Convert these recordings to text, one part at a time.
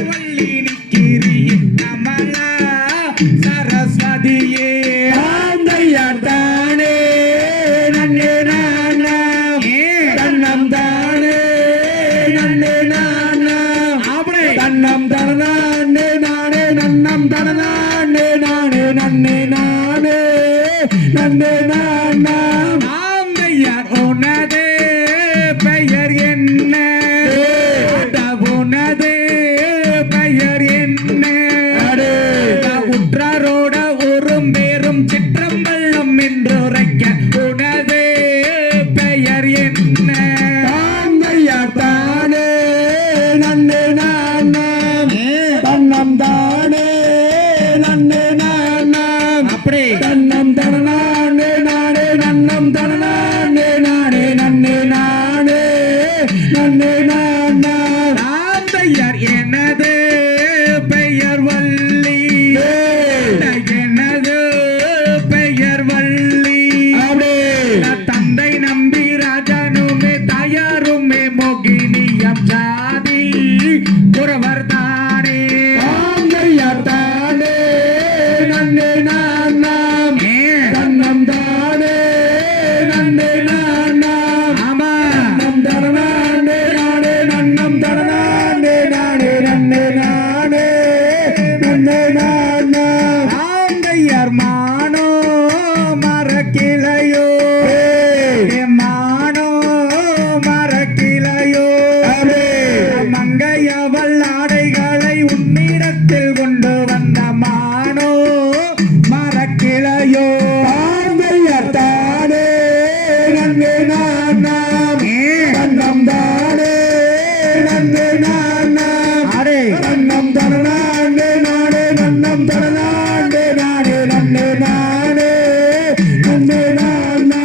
வள்ளி நிக்கிரி கமலா சரஸ்வதியே ஆந்தையார் தானே நன்னே நானா தன்னம் தானே நன்னே நானா தன்னம் தனதானே நானே நன்னம் தனதானே நானே நன்னே நானே நன்னே நானா ஆந்தையார் உனது பெயர் என்ன உனது பெயர் என்ன உற்றாரோட ஊரும் பேரும் சிற்றம்பள்ளம் என்றுரைக்க உனது பெயர் என்ன ஆந்தையார் தானே நன்னே நானா தன்னம் தானே நன்னே நானா அப்படி தன்னம் தனதானே நானே நன்னம் தனதானே நானே நன்னே நானே நன்னே நானா ஆந்தையார் எனது பெயர் வள்ளி எனது பெயர் வள்ளி தந்தை நம்பி ராஜனுமே தாயாருமே மோகினியம் ஜாதி குறவர் தானே ஆந்தையார் தானே நன்னே நானா தன்னம் தானே நன்னே நானா ஆமா நன்னம் தனதானே நானே நன்னம் தனதானே நானே நன்னே நானே நன்னே நானா ஆந்தையார் மானோ மரக்கிளையோ மானோ மரக்கிளையோ மங்கையவள் ஆடைகளை உன்னிடத்தில் கொண்டு வந்த மானோ மரக்கிளையோ ஆந்தையார் தானே நன்னே நானா தன்னம் தானே நன்னே நானா அடே நன்னம் தனதானே நானே நன்னம் தனதானே நானே நன்னே நானே நன்னே நானா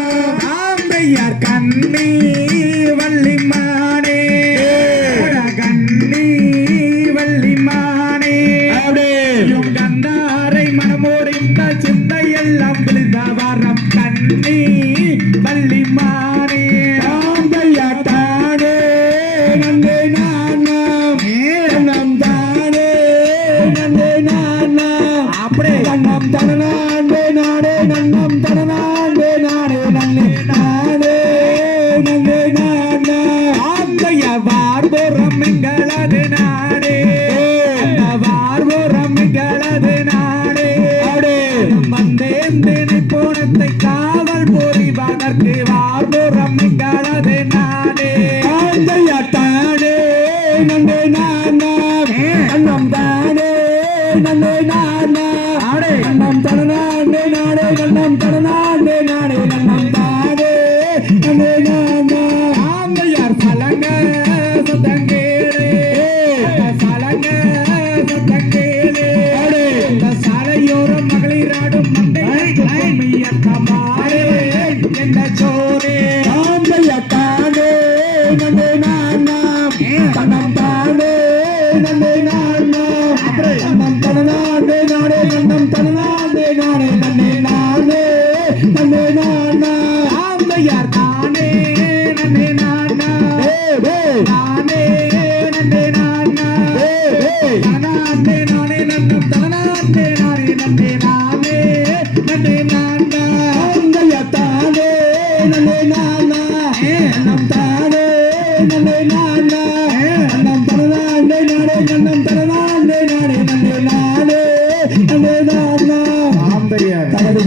ஆந்தையார் கண்ணி வள்ளிமானே கண்ணி வள்ளிமானே கந்தாரை மனமோடிந்த சிந்தையெல்லாம் விழுந்த வரம் கண்ணி வள்ளிமானே ஆந்தையார் தானே நன்னே நானா தன்னம் தானே நன்னே நானா அப்படியே நன்னம் தனதானே நானே நன்னம் தனதானே நானே நன்னே நானே நன்னே நானா ஆந்தையார் வார்புறம் எங்களது நாடே அந்த வார்புறம் எங்களது நாடே வந்தேன் போனத்தை காவல் புரிவதற்கு வார்புறம் எங்களது நாடே ஆந்தையார் தானே நன்னே நானா நன்னம் தானே நன்னே நானா நன்னம் தனதானே நானே நன்னம் தனதானே நானே நன்னம் தானே நன்னே நானா ஆந்தையார் சலங்க சத்தங்கேளே சலங்க சத்தங்கேளே இந்த சாலையோரம் மகளிராடும் மந்தையக்கமாரே என்ற சோரே ஆந்தையார் தானே நன்னே நானா தன்னம் தானே நன்னே நானா நன்னம் தனதானே நானே நன்னம் தனதானே நானே நன்னே நானே நன்னே நானா ஆந்தையார் தானே நன்னே நானா தானே நன்னே நானா தனநானே நானே நன்னம் தனநானே நானே நன்னே நானே நன்னே நானா ஆந்தையார் தானே நன்னே நானா நன்னம் தானே நன்னே நானா நன்னம் தனதானே நானே நன்னம் தனதானே நானே நன்னே நானே நன்னே நானா ஆந்தையார் தனது